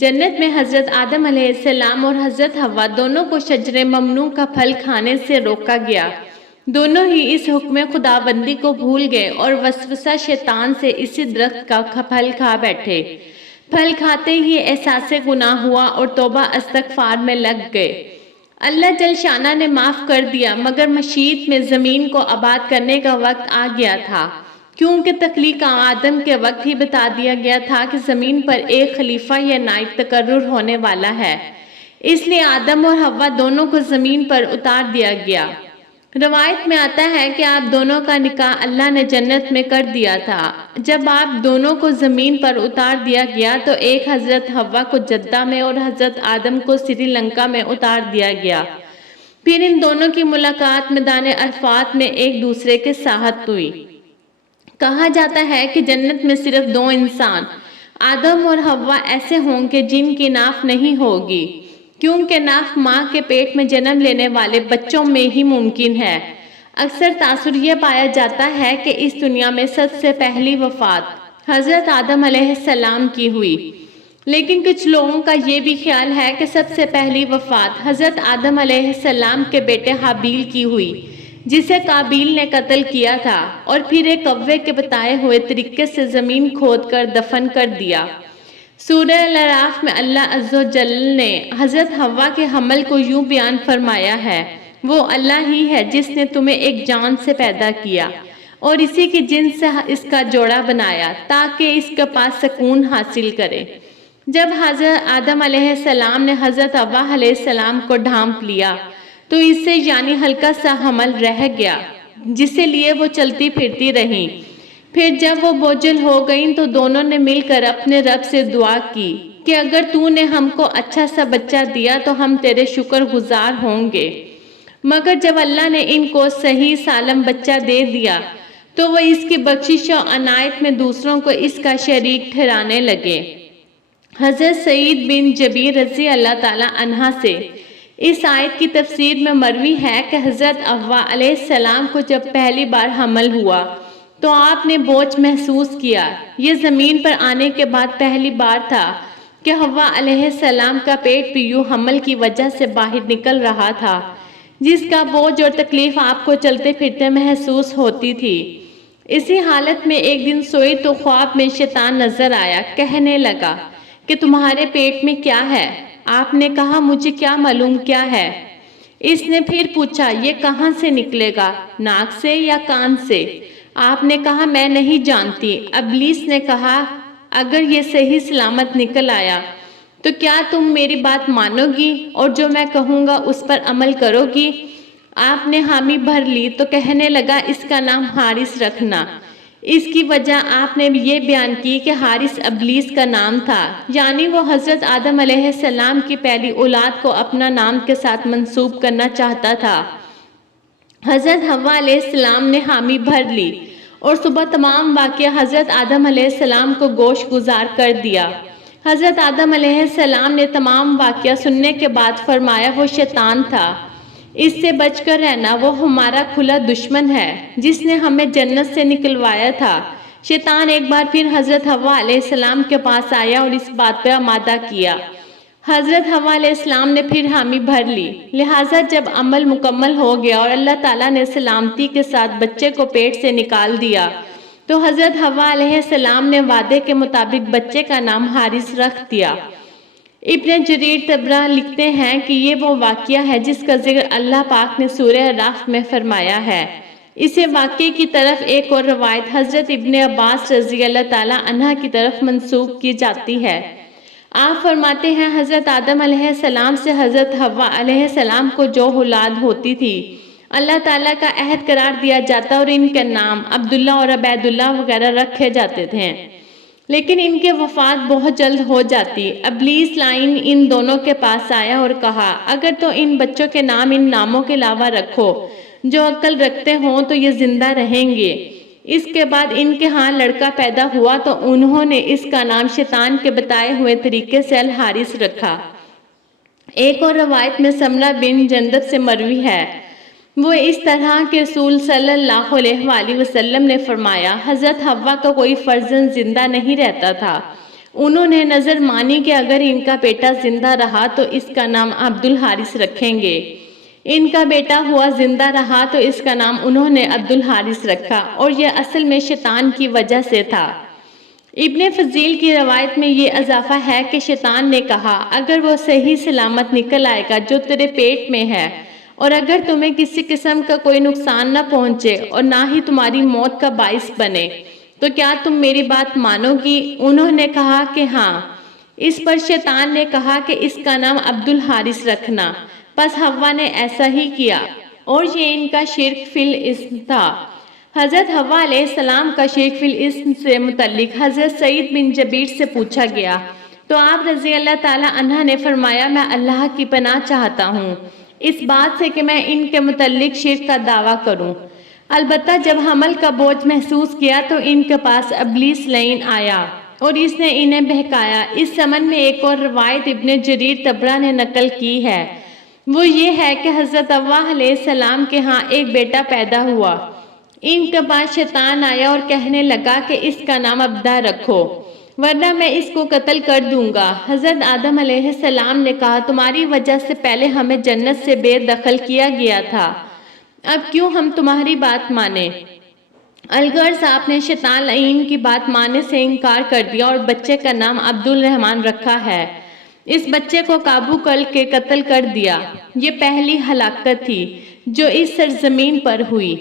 جنت میں حضرت آدم علیہ السلام اور حضرت حوا دونوں کو شجر ممنوع کا پھل کھانے سے روکا گیا۔ دونوں ہی اس حکم خداوندی کو بھول گئے اور وسوسہ شیطان سے اسی درخت کا پھل کھا بیٹھے۔ پھل کھاتے ہی احساس گناہ ہوا اور توبہ استغفار میں لگ گئے۔ اللہ جل شانہ نے معاف کر دیا، مگر مشیت میں زمین کو آباد کرنے کا وقت آ گیا تھا، کیونکہ تخلیق آدم کے وقت ہی بتا دیا گیا تھا کہ زمین پر ایک خلیفہ یا نائب تقرر ہونے والا ہے۔ اس لیے آدم اور حوا دونوں کو زمین پر اتار دیا گیا۔ روایت میں آتا ہے کہ آپ دونوں کا نکاح اللہ نے جنت میں کر دیا تھا۔ جب آپ دونوں کو زمین پر اتار دیا گیا تو ایک حضرت حوا کو جدہ میں اور حضرت آدم کو سری لنکا میں اتار دیا گیا۔ پھر ان دونوں کی ملاقات میدان عرفات میں ایک دوسرے کے ساتھ ہوئی۔ کہا جاتا ہے کہ جنت میں صرف دو انسان آدم اور حوا ایسے ہوں گے جن کی ناف نہیں ہوگی، کیونکہ ناف ماں کے پیٹ میں جنم لینے والے بچوں میں ہی ممکن ہے۔ اکثر تاثر یہ پایا جاتا ہے کہ اس دنیا میں سب سے پہلی وفات حضرت آدم علیہ السلام کی ہوئی، لیکن کچھ لوگوں کا یہ بھی خیال ہے کہ سب سے پہلی وفات حضرت آدم علیہ السلام کے بیٹے حابیل کی ہوئی، جسے قابیل نے قتل کیا تھا اور پھر ایک کوے کے بتائے ہوئے طریقے سے زمین کھود کر دفن کر دیا۔ سورہ الاعراف میں اللہ عز و جل نے حضرت حوا کے حمل کو یوں بیان فرمایا ہے، وہ اللہ ہی ہے جس نے تمہیں ایک جان سے پیدا کیا اور اسی کی جنس سے اس کا جوڑا بنایا تاکہ اس کے پاس سکون حاصل کرے۔ جب حضرت آدم علیہ السلام نے حضرت حوا علیہ السلام کو ڈھانپ لیا تو اس سے یعنی ہلکا سا حمل رہ گیا، جسے لیے وہ چلتی پھرتی رہیں۔ پھر جب وہ بوجھل ہو گئیں تو دونوں نے مل کر اپنے رب سے دعا کی کہ اگر تو نے ہم کو اچھا سا بچہ دیا تو ہم تیرے شکر گزار ہوں گے۔ مگر جب اللہ نے ان کو صحیح سالم بچہ دے دیا تو وہ اس کی بخشش و عنایت میں دوسروں کو اس کا شریک ٹھہرانے لگے۔ حضرت سعید بن جبیر رضی اللہ تعالیٰ عنہ سے اس آیت کی تفسیر میں مروی ہے کہ حضرت حوا علیہ السلام کو جب پہلی بار حمل ہوا تو آپ نے بوجھ محسوس کیا۔ یہ زمین پر آنے کے بعد پہلی بار تھا کہ حوا علیہ السلام کا پیٹ بھی یوں حمل کی وجہ سے باہر نکل رہا تھا، جس کا بوجھ اور تکلیف آپ کو چلتے پھرتے محسوس ہوتی تھی۔ اسی حالت میں ایک دن سوئی تو خواب میں شیطان نظر آیا، کہنے لگا کہ تمہارے پیٹ میں کیا ہے؟ آپ نے کہا مجھے کیا معلوم کیا ہے؟ اس نے پھر پوچھا یہ کہاں سے نکلے گا، ناک سے یا کان سے؟ آپ نے کہا میں نہیں جانتی۔ ابلیس نے کہا اگر یہ صحیح سلامت نکل آیا تو کیا تم میری بات مانو گی اور جو میں کہوں گا اس پر عمل کرو گی؟ آپ نے حامی بھر لی تو کہنے لگا اس کا نام حارث رکھنا۔ اس کی وجہ آپ نے یہ بیان کی کہ حارث ابلیس کا نام تھا، یعنی وہ حضرت آدم علیہ السلام کی پہلی اولاد کو اپنا نام کے ساتھ منسوب کرنا چاہتا تھا۔ حضرت حوا علیہ السلام نے حامی بھر لی اور صبح تمام واقعہ حضرت آدم علیہ السلام کو گوش گزار کر دیا۔ حضرت آدم علیہ السلام نے تمام واقعہ سننے کے بعد فرمایا وہ شیطان تھا، اس سے بچ کر رہنا، وہ ہمارا کھلا دشمن ہے جس نے ہمیں جنت سے نکلوایا تھا۔ شیطان ایک بار پھر حضرت حوا علیہ السلام کے پاس آیا اور اس بات پہ آمادہ کیا۔ حضرت حوا علیہ السلام نے پھر حامی بھر لی، لہٰذا جب عمل مکمل ہو گیا اور اللہ تعالیٰ نے سلامتی کے ساتھ بچے کو پیٹ سے نکال دیا تو حضرت حوا علیہ السلام نے وعدے کے مطابق بچے کا نام حارث رکھ دیا۔ ابن جریر طبری لکھتے ہیں کہ یہ وہ واقعہ ہے جس کا ذکر اللہ پاک نے سورہ اعراف میں فرمایا ہے۔ اسے واقعے کی طرف ایک اور روایت حضرت ابن عباس رضی اللہ تعالیٰ عنہ کی طرف منسوب کی جاتی ہے۔ آپ فرماتے ہیں حضرت آدم علیہ السلام سے حضرت حوا علیہ السلام کو جو اولاد ہوتی تھی اللہ تعالیٰ کا عہد قرار دیا جاتا اور ان کے نام عبداللہ اور عبید اللہ وغیرہ رکھے جاتے تھے، لیکن ان کے وفات بہت جلد ہو جاتی۔ ابلیس لعین ان دونوں کے پاس آیا اور کہا اگر تو ان بچوں کے نام ان ناموں کے علاوہ رکھو جو عقل رکھتے ہوں تو یہ زندہ رہیں گے۔ اس کے بعد ان کے ہاں لڑکا پیدا ہوا تو انہوں نے اس کا نام شیطان کے بتائے ہوئے طریقے سے الحارث رکھا۔ ایک اور روایت میں سمرہ بن جندب سے مروی ہے، وہ اس طرح کہ رسول صلی اللہ علیہ وآلہ وسلم نے فرمایا حضرت حوا کا کوئی فرزند زندہ نہیں رہتا تھا، انہوں نے نظر مانی کہ اگر ان کا بیٹا زندہ رہا تو اس کا نام عبدالحارث رکھیں گے۔ ان کا بیٹا ہوا زندہ رہا تو اس کا نام انہوں نے عبدالحارث رکھا، اور یہ اصل میں شیطان کی وجہ سے تھا۔ ابن فضیل کی روایت میں یہ اضافہ ہے کہ شیطان نے کہا، اگر وہ صحیح سلامت نکل آئے گا جو تیرے پیٹ میں ہے، اور اگر تمہیں کسی قسم کا کوئی نقصان نہ پہنچے اور نہ ہی تمہاری موت کا باعث بنے تو کیا تم میری بات مانو گی؟ انہوں نے کہا کہ ہاں۔ اس پر شیطان نے کہا کہ اس کا نام عبدالحارث رکھنا۔ پس حوا نے ایسا ہی کیا، اور یہ ان کا شرک فی الاسم تھا۔ حضرت حوا علیہ السلام کا شرک فی الاسم سے متعلق حضرت سعید بن جبیر سے پوچھا گیا تو آپ رضی اللہ تعالی عنہ نے فرمایا، میں اللہ کی پناہ چاہتا ہوں اس بات سے کہ میں ان کے متعلق شرک کا دعویٰ کروں۔ البتہ جب حمل کا بوجھ محسوس کیا تو ان کے پاس ابلیس لعین آیا اور اس نے انہیں بہکایا۔ اس سمن میں ایک اور روایت ابن جریر طبرہ نے نقل کی ہے، وہ یہ ہے کہ حضرت حوا علیہ السلام کے ہاں ایک بیٹا پیدا ہوا۔ ان کے پاس شیطان آیا اور کہنے لگا کہ اس کا نام عبدہ رکھو ورنہ میں اس کو قتل کر دوں گا۔ حضرت آدم علیہ السلام نے کہا، تمہاری وجہ سے پہلے ہمیں جنت سے بے دخل کیا گیا تھا، اب کیوں ہم تمہاری بات مانیں؟ الغرض آپ نے شیطان لعین کی بات ماننے سے انکار کر دیا اور بچے کا نام عبد الرحمن رکھا ہے۔ اس بچے کو قابو کر کے قتل کر دیا۔ یہ پہلی ہلاکت تھی جو اس سرزمین پر ہوئی۔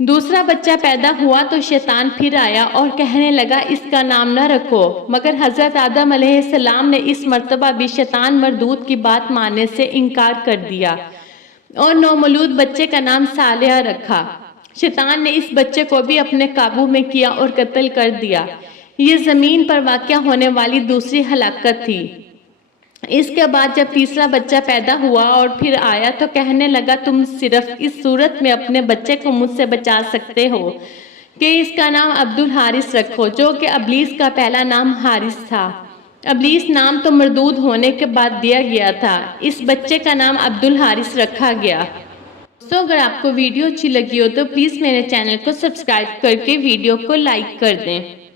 دوسرا بچہ پیدا ہوا تو شیطان پھر آیا اور کہنے لگا اس کا نام نہ رکھو، مگر حضرت آدم علیہ السلام نے اس مرتبہ بھی شیطان مردود کی بات ماننے سے انکار کر دیا اور نومولود بچے کا نام صالح رکھا۔ شیطان نے اس بچے کو بھی اپنے قابو میں کیا اور قتل کر دیا۔ یہ زمین پر واقع ہونے والی دوسری ہلاکت تھی۔ اس کے بعد جب تیسرا بچہ پیدا ہوا اور پھر آیا تو کہنے لگا، تم صرف اس صورت میں اپنے بچے کو مجھ سے بچا سکتے ہو کہ اس کا نام عبدالحارث رکھو، جو کہ ابلیس کا پہلا نام حارث تھا۔ ابلیس نام تو مردود ہونے کے بعد دیا گیا تھا، اس بچے کا نام عبدالحارث رکھا گیا۔ دوستو، اگر آپ کو ویڈیو اچھی لگی ہو تو پلیز میرے چینل کو سبسکرائب کر کے ویڈیو کو لائک کر دیں۔